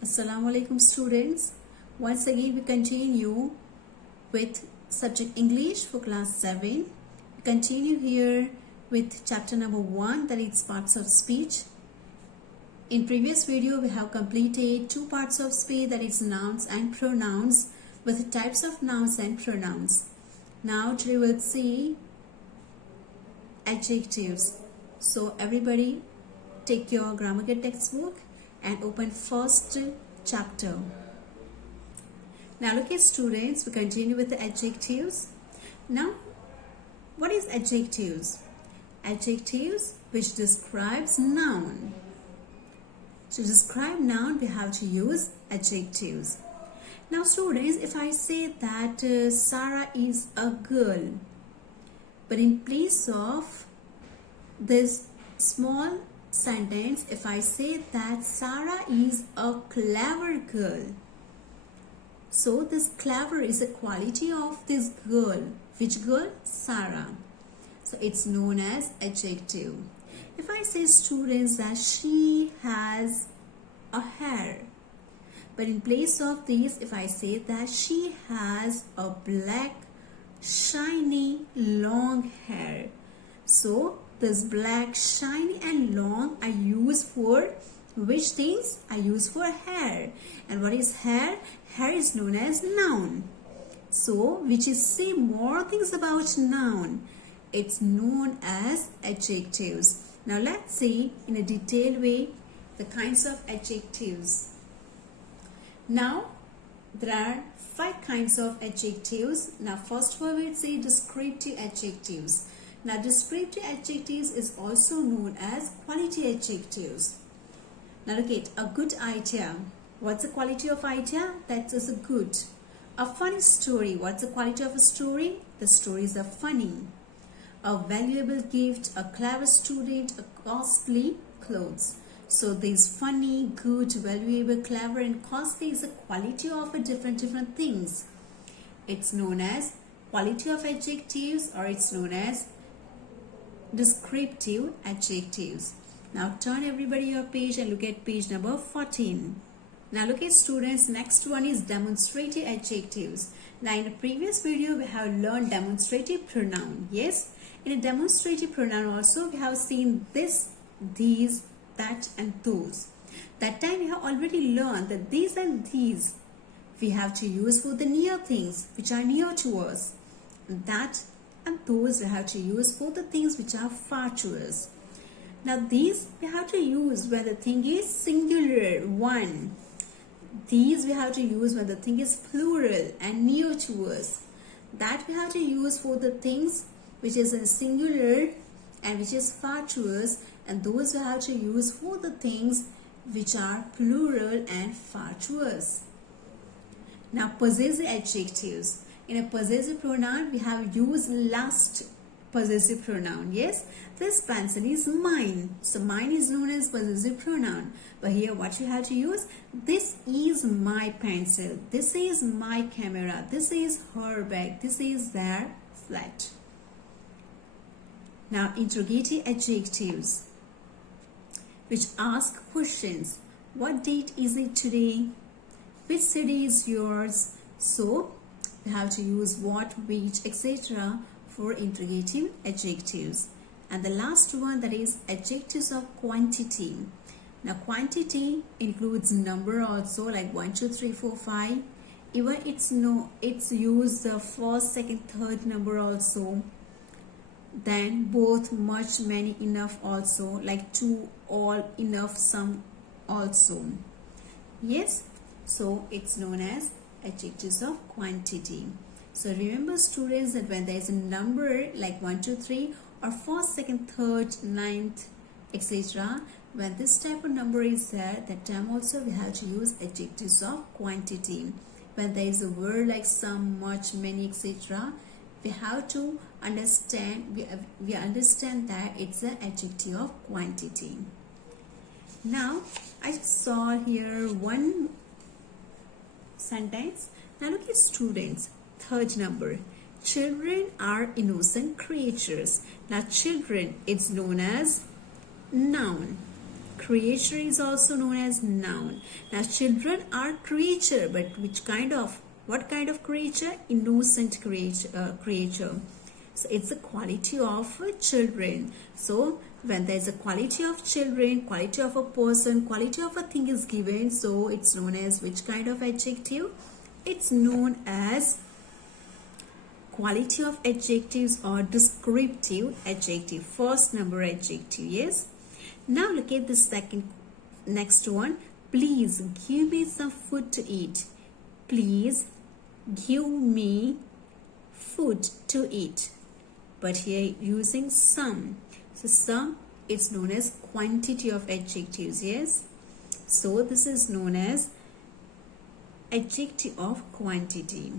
Assalamu alaikum students. Once again we continue with subject English for class 7. We continue here with chapter number 1, that is parts of speech. In previous video we have completed 2 parts of speech, that is nouns and pronouns, with types of nouns and pronouns. Now today we'll see adjectives. So everybody take your grammar textbook and open first chapter. Now look at students, we continue with the adjectives. Now what is adjectives? Adjectives which describes noun. To describe noun we have to use adjectives. Now students, if I say that Sarah is a girl, but in place of this small sentence, if I say that Sarah is a clever girl, so this clever is a quality of this girl. Which girl? Sarah. So it's known as adjective. If I say students that she has a hair, but in place of this, if I say that she has a black, shiny, long hair, so this black, shiny and long I use for which things? I use for hair. And what is hair? Hair is known as noun. So which is say more things about noun. It's known as adjectives. Now let's see in a detailed way the kinds of adjectives. Now there are 5 kinds of adjectives. Now first one we'll say descriptive adjectives. Now descriptive adjectives is also known as quality adjectives. Now look at a good idea. What's the quality of idea? That is a good. A funny story. What's the quality of a story? The stories are funny. A valuable gift, a clever student, a costly clothes. So these funny, good, valuable, clever and costly is a quality of a different things. It's known as quality of adjectives, or it's known as descriptive adjectives. Now turn everybody your page and look at page number 14. Now look at students, next one is demonstrative adjectives. Now in the previous video we have learned demonstrative pronoun. Yes, in a demonstrative pronoun also we have seen this, these, that and those. That time we have already learned that these and these we have to use for the near things which are near to us. That and those we have to use for the things which are far to us. Now these we have to use where the thing is singular, one. These we have to use when the thing is plural and near to us. That we have to use for the things which is in singular and which is far to us, and those we have to use for the things which are plural and far to us. Now possessive adjectives. In a possessive pronoun we have used last possessive pronoun. Yes, this pencil is mine, so mine is known as possessive pronoun. But here what you have to use? This is my pencil, this is my camera, this is her bag, this is their flat. Now interrogative adjectives which ask questions. What date is it today? Which city is yours? So we have to use what, which, etc. for interrogative adjectives. And the last one, that is adjectives of quantity. Now quantity includes number also, like 1, 2, 3, 4, 5. Even it's used the first, second, third number also. Then both, much, many, enough also, like two, all, enough, some also. Yes, so it's known as adjectives of quantity. So remember students that when there is a number like 1, 2, 3 or first, second, third, ninth, etc., when this type of number is there, that time also we have to use adjectives of quantity. When there is a word like some, much, many, etc., we have to understand, we understand that it's an adjective of quantity. Now I saw here one sentence. Now look at students, third number. Children are innocent creatures. Now children is known as noun. Creature is also known as noun. Now children are creature, but what kind of creature? Innocent creature. So it's the quality of children. So when there is a quality of children, quality of a person, quality of a thing is given, so it's known as which kind of adjective? It's known as quality of adjectives or descriptive adjective, first number adjective. Yes. Now look at the next one. Please give me some food to eat. Please give me food to eat. But here using some. So some is known as quantity of adjectives. Yes. So this is known as adjective of quantity.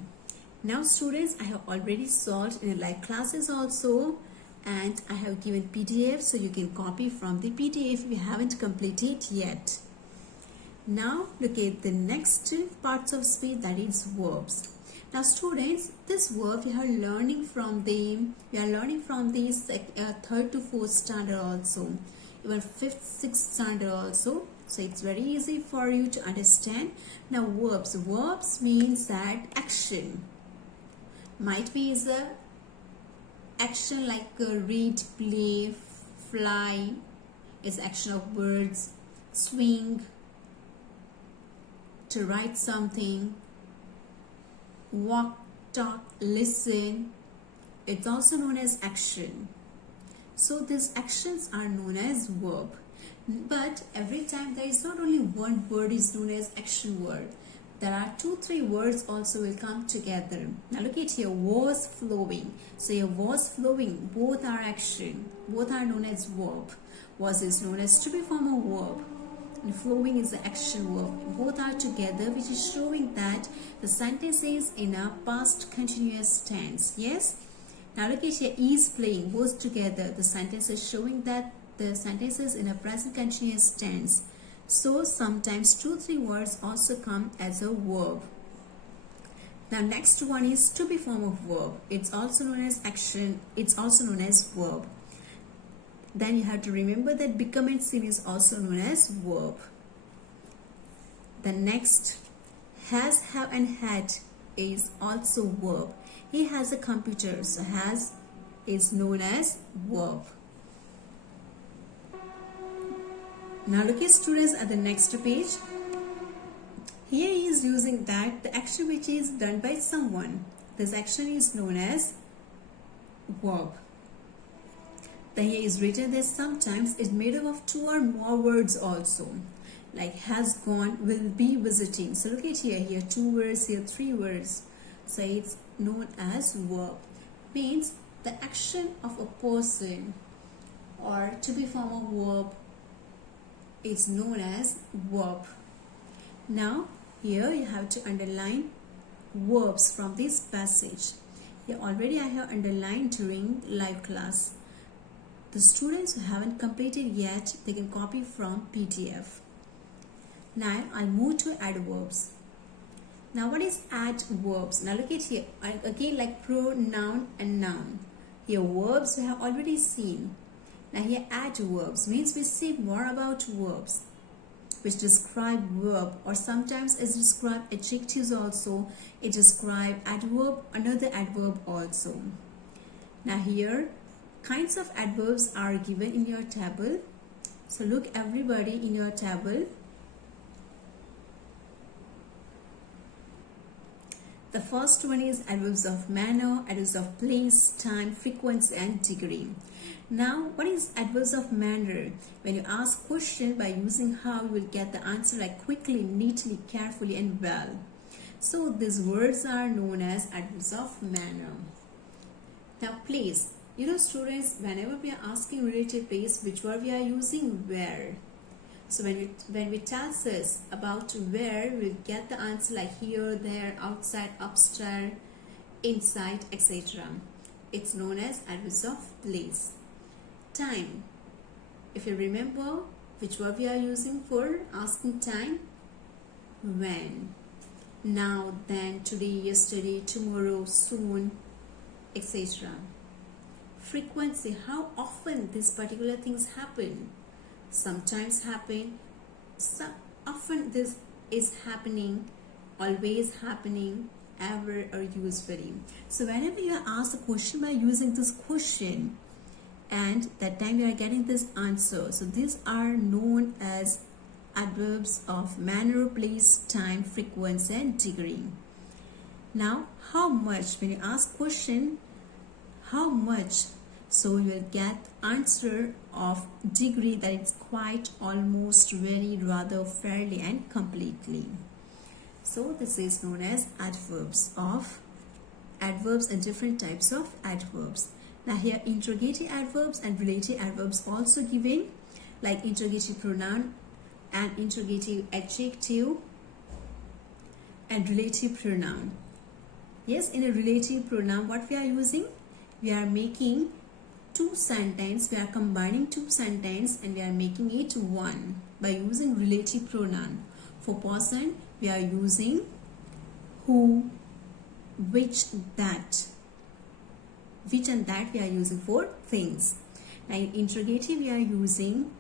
Now students, I have already solved in live classes also, and I have given PDF, so you can copy from the PDF if you haven't completed yet. Now look at the next parts of speech, that is verbs. Now students, this verb we are learning from the 3rd to 4th standard also, even 5th, 6th standard also. So it's very easy for you to understand. Now verbs means that action. Might be is a action like read, play, fly, is action of words, swing, to write something, walk, talk, listen. It's also known as action. So these actions are known as verb. But every time there is not only one word is known as action word. There are 2-3 words also will come together. Now look at here, was flowing. So here was flowing, both are action, both are known as verb. Was is known as to be form of verb, and flowing is the action verb. Both are together, which is showing that the sentence is in a past continuous tense. Yes. Now look at here, is playing, both together. The sentence is showing that the sentence is in a present continuous tense. So sometimes 2-3 words also come as a verb. Now next one is to be form of verb. It's also known as action. It's also known as verb. Then you have to remember that become and seem is also known as verb. The next has, have and had is also verb. He has a computer, so has is known as verb. Now look at students at the next page. Here he is using that the action which is done by someone. This action is known as verb. Then here is written that sometimes it's made up of 2 or more words also. Like has gone, will be, visiting. So look at here 2 words, here 3 words. So it's known as verb. Means the action of a person or to be form of verb is known as verb. Now here you have to underline verbs from this passage. Here already I have underlined during live class. The students who haven't completed yet, they can copy from PDF. Now I'll move to adverbs. Now what is adverbs? Now look at here, again like pronoun and noun. Here verbs we have already seen. Now here adverbs means we see more about verbs which describe verb, or sometimes it describe adjectives also. It describe adverb, another adverb also. Now here kinds of adverbs are given in your table. So look everybody in your table. The first one is adverbs of manner, adverbs of place, time, frequency and degree. Now, what is adverbs of manner? When you ask question by using how, you will get the answer like quickly, neatly, carefully and well. So these words are known as adverbs of manner. Now place. You know students, whenever we are asking related place, which word we are using? Where. So when we task this about where, we'll get the answer like here, there, outside, upstairs, inside, etc. It's known as adverbs of place. Time. If you remember which verb we are using for asking time? When. Now, then, today, yesterday, tomorrow, soon, etc. Frequency. How often these particular things happen? sometimes happen, often this is happening, always happening, ever, or usually. So whenever you are asked a question by using this question, and that time you are getting this answer, so these are known as adverbs of manner, place, time, frequency, and degree. Now, how much? When you ask question, how much? So you will get answer of degree, that it's quite, almost, very, rather, fairly, and completely. So this is known as adverbs and different types of adverbs. Now here interrogative adverbs and relative adverbs also given, like interrogative pronoun and interrogative adjective and relative pronoun. Yes, in a relative pronoun, what we are using? We are making two sentences, we are combining two sentences and we are making it one by using relative pronoun. For person, we are using who, which, that. Which and that we are using for things. Now in interrogative, we are using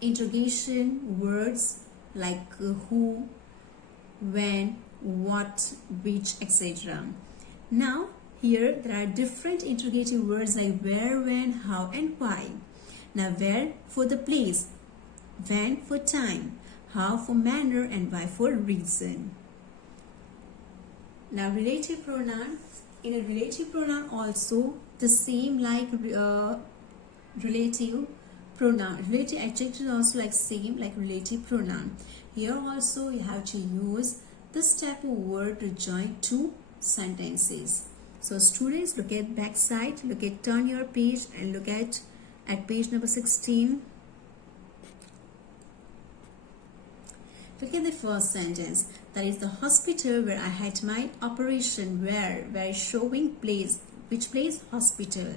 interrogation words like who, when, what, which, etc. Now here there are different interrogative words like where, when, how, and why. Now where for the place, when for time, how for manner, and why for reason. Now relative pronoun. In a relative pronoun also the same like relative pronoun. Relative adjective also like same like relative pronoun. Here also you have to use this type of word to join two sentences. So students, look at back side, turn your page and look at page number 16. Look at the first sentence. That is the hospital where I had my operation. Where showing place. Which place? Hospital.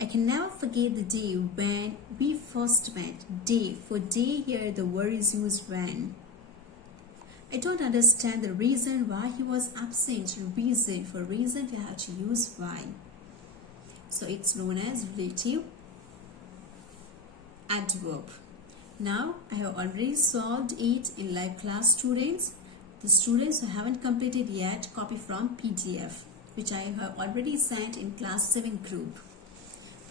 I can never forget the day when we first met. Day. For day here the word is used when. I don't understand the reason why he was absent. Reason. For reason we have to use why. So it's known as relative adverb. Now I have already solved it in live class, students. The students who haven't completed yet, copy from PDF, which I have already sent in Class-7 group.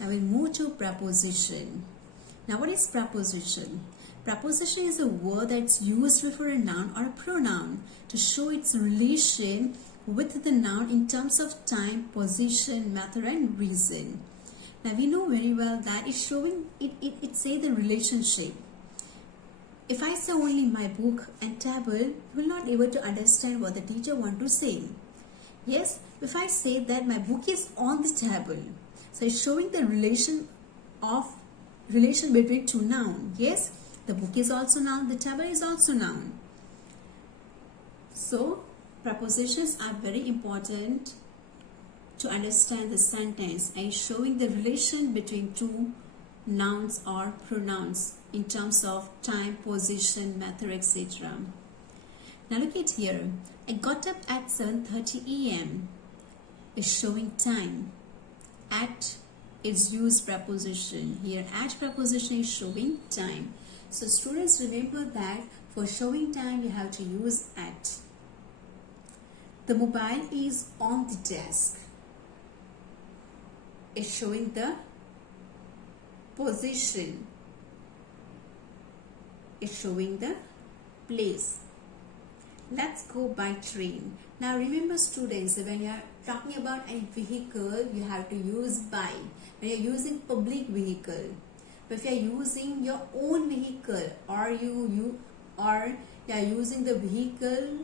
Now we'll move to preposition. Now what is preposition? Preposition is a word that's used before a noun or a pronoun to show its relation with the noun in terms of time, position, method, and reason. Now we know very well that it's showing, it say the relationship. If I say only my book and table, you will not able to understand what the teacher want to say. Yes, if I say that my book is on the table, so it's showing the relation between two nouns. Yes, the book is also noun, the table is also noun. So prepositions are very important to understand the sentence and showing the relation between two nouns or pronouns in terms of time, position, method, etc. Now look at here. I got up at 7:30 a.m. is showing time. At is used preposition. Here at preposition is showing time. So students, remember that for showing time you have to use at. The mobile is on the desk. Is showing the position. Is showing the place. Let's go by train. Now remember students, when you are talking about a vehicle, you have to use by. When you are using public vehicle, but if you are using your own vehicle, or you are using the vehicle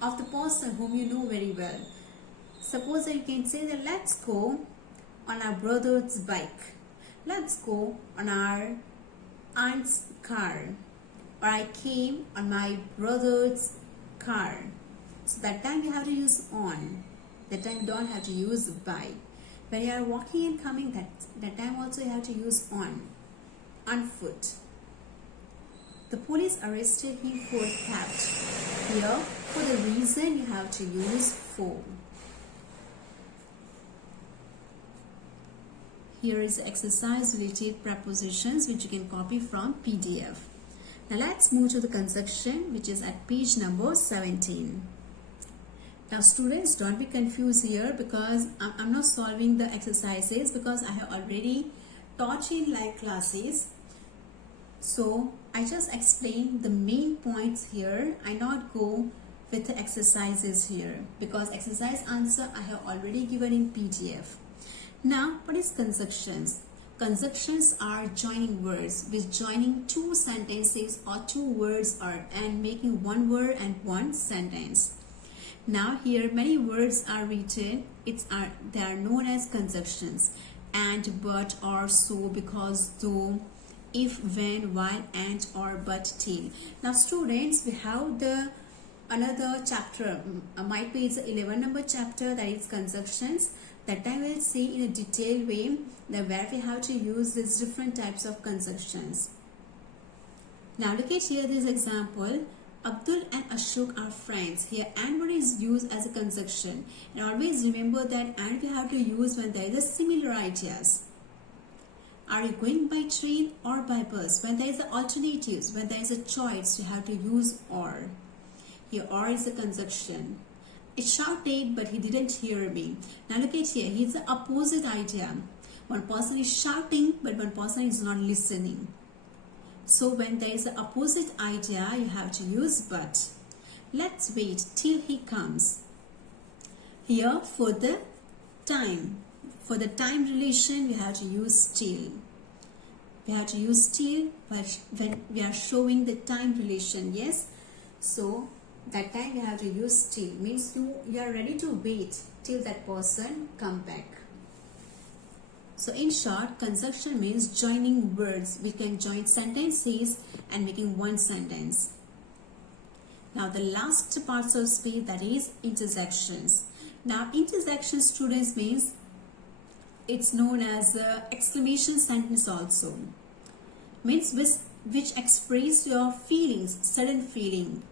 of the person whom you know very well. Suppose that you can say that let's go on our brother's bike. Let's go on our aunt's car. Or I came on my brother's car. So that time you have to use on. That time you don't have to use by. When you are walking and coming, that time also you have to use on foot. The police arrested him for theft. Here, for the reason you have to use for. Here is the exercise related prepositions which you can copy from PDF. Now let's move to the construction which is at page number 17. Now students, don't be confused here because I'm not solving the exercises because I have already taught you in live classes. So I just explain the main points here. I not go with the exercises here because exercise answer I have already given in PDF. Now what is conjunctions? Conjunctions are joining words with joining two sentences or two words or and making one word and one sentence. Now here many words are written. They are known as conjunctions: and, but, or, so, because, though, if, when, while, and, or, but, till. Now students, we have the another chapter, might be it's 11 number chapter, that is conjunctions. That time we'll see in a detailed way that where we have to use these different types of conjunctions. Now look at here this example. Abdul and Ashok are friends. Here and word is used as a conjunction, and always remember that and we have to use when there is a similar ideas. Are you going by train or by bus? When there is an alternatives, when there is a choice, you have to use or. Here or is a conjunction. I shouted but he didn't hear me. Now look at here, he's the opposite idea. One person is shouting but one person is not listening. So when there is an opposite idea, you have to use but. Let's wait till he comes. Here for the time relation, we have to use till. We have to use till when we are showing the time relation, yes? So that time we have to use till, means you are ready to wait till that person come back. So in short, conjunction means joining words. We can join sentences and making one sentence. Now the last parts of speech, that is interjections. Now interjections, students, means it's known as exclamation sentence also. Means which express your feelings, sudden feeling.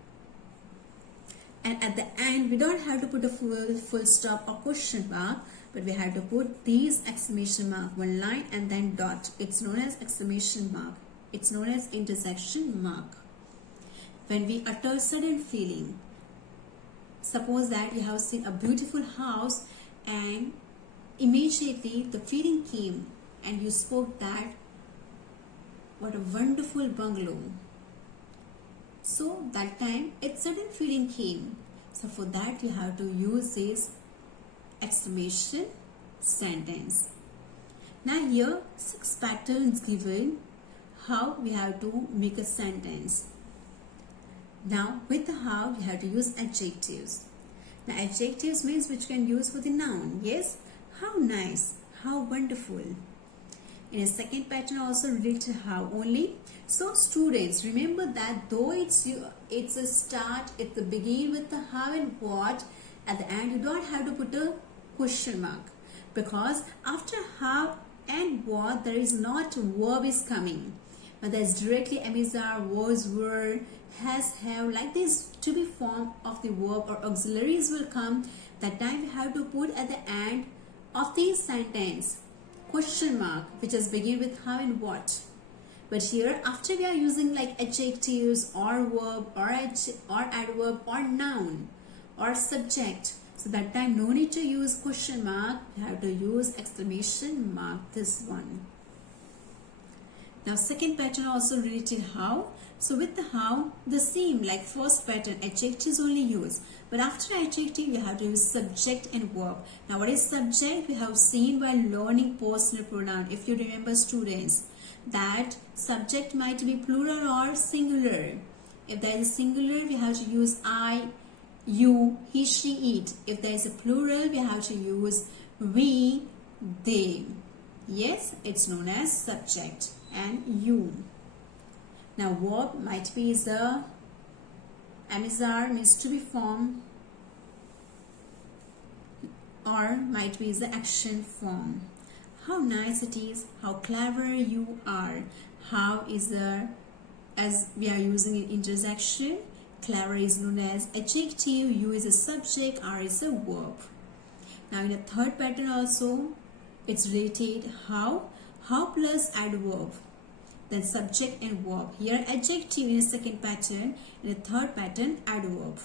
And at the end, we don't have to put a full stop or question mark, but we have to put these exclamation mark, one line and then dot. It's known as exclamation mark. It's known as interjection mark. When we utter sudden feeling, suppose that you have seen a beautiful house and immediately the feeling came and you spoke that, what a wonderful bungalow. So that time it's sudden feeling came. So for that you have to use this exclamation sentence. Now here 6 patterns given how we have to make a sentence. Now with the how we have to use adjectives. Now adjectives means which can use for the noun. Yes, how nice, how wonderful. In a second pattern also related to how only. So students, remember that though it's a start, it's the begin with the how and what, at the end you don't have to put a question mark, because after how and what there is not verb is coming, but there is directly amizar, was, were, has, have, like this to be form of the verb or auxiliaries will come. That time we have to put at the end of the sentence question mark which is begin with how and what. But here after we are using like adjectives or verb or adverb or noun or subject, so that time no need to use question mark, you have to use exclamation mark, this one. Now second pattern also related how. So with the how, the same like first pattern, adjectives only use, but after adjective you have to use subject and verb. Now what is subject? We have seen while learning personal pronoun. If you remember students, that subject might be plural or singular. If there is a singular, we have to use I, you, he, she, it. If there is a plural, we have to use we, they. Yes, it's known as subject and you. Now verb might be the amizar, means to be form, or might be the action form. How nice it is, how clever you are. How is the, as we are using in interjection, clever is known as adjective, you is a subject, are is a verb. Now in the third pattern also, It's related how plus adverb, then subject and verb. Here adjective in the second pattern, in the third pattern adverb.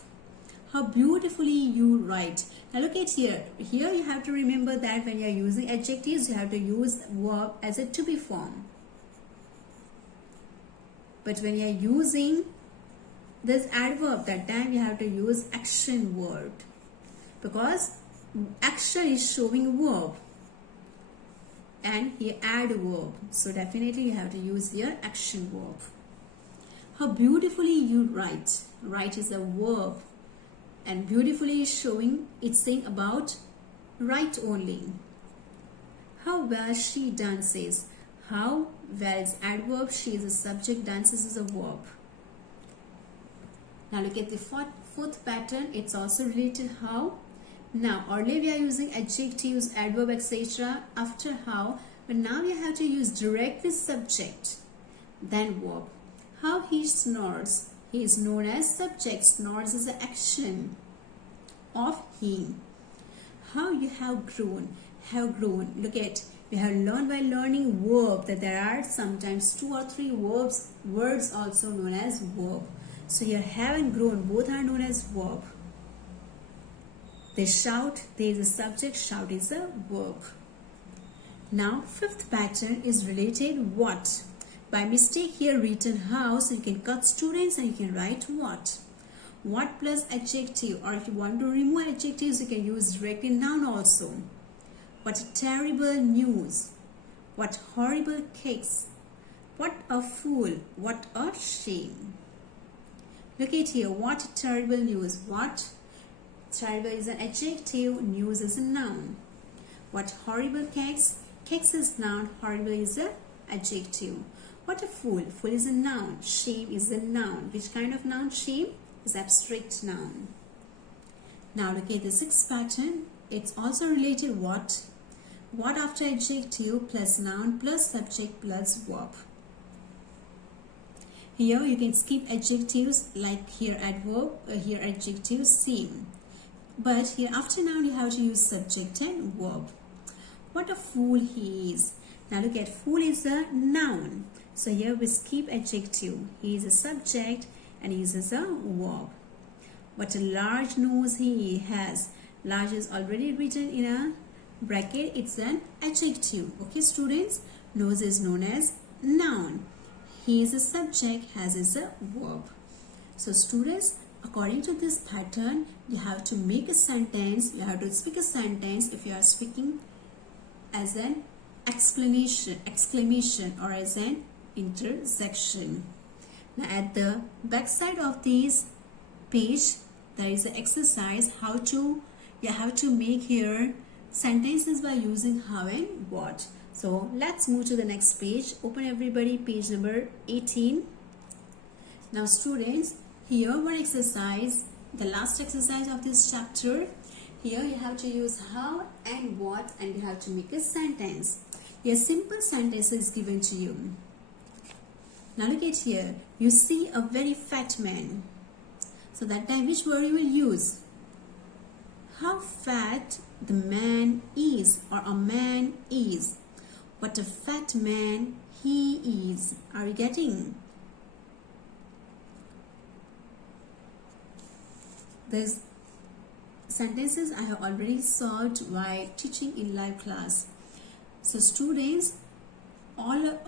How beautifully you write. Now look at here. Here you have to remember that when you are using adjectives, you have to use verb as a to be form. But when you are using this adverb, that time you have to use action word, because action is showing verb and here adverb. So definitely you have to use here action verb. How beautifully you write. Write is a verb and beautifully is showing, it's saying about write only. How well she dances. How well is adverb, she is a subject, dances is a verb. Now look at the fourth pattern. It's also related how. Now earlier we are using adjectives, adverb, etc. after how, but now you have to use directly subject, then verb. How he snores. He is known as subject. Snores is the action of him. How you have grown. Have grown. Look at, we have learned by learning verb that there are sometimes 2 or 3 words also known as verb. So here have and grown, both are known as verb. They shout, there is a subject, shout is a verb. Now fifth pattern is related what. By mistake here written how, so you can cut students and you can write what. What plus adjective, or if you want to remove adjectives you can use directly noun also. What terrible news. What horrible cakes. What a fool. What a shame. Look at here, what terrible news. What terrible is an adjective, news is a noun. What horrible cakes. Cakes is noun, horrible is a adjective. What a fool. Fool is a noun. Shame is a noun. Which kind of noun? Shame is abstract noun. Now look at the sixth pattern. It's also related what. What after adjective plus noun plus subject plus verb. Here you can skip adjectives like here adverb, here adjective, same. But here after noun you have to use subject and verb. What a fool he is. Now look at, fool is a noun. So here we skip adjective. He is a subject and he is a verb. What a large nose he has. Large is already written in a bracket. It's an adjective. Okay students, nose is known as noun. He is a subject, has is a verb. So students, according to this pattern, you have to make a sentence. You have to speak a sentence if you are speaking as an exclamation or as an interjection. Now at the back side of this page there is an exercise how to you have to make here sentences by using how and what. So let's move to the next page. Open everybody page number 18. Now students, here one exercise, the last exercise of this chapter. Here you have to use how and what and you have to make a sentence. A simple sentence is given to you. Now look at here. You see a very fat man. So that time which word you will use? How fat the man is, or a man is. What a fat man he is. Are you getting? These sentences I have already solved while teaching in live class. So students, all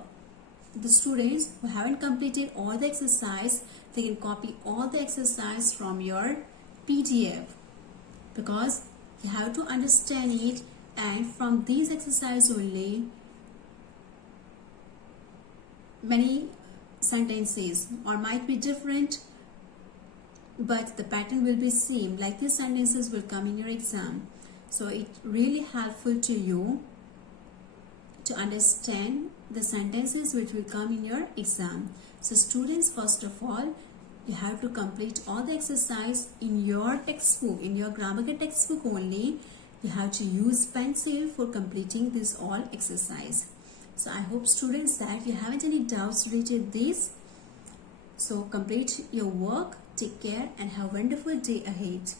the students who haven't completed all the exercise, they can copy all the exercise from your PDF, because you have to understand it, and from these exercises only many sentences or might be different, but the pattern will be same. Like these sentences will come in your exam. So it really helpful to you to understand the sentences which will come in your exam. So students, first of all, you have to complete all the exercise in your textbook, in your grammar textbook only. You have to use pencil for completing this all exercise. So I hope students that you haven't any doubts related this. So complete your work, take care and have a wonderful day ahead.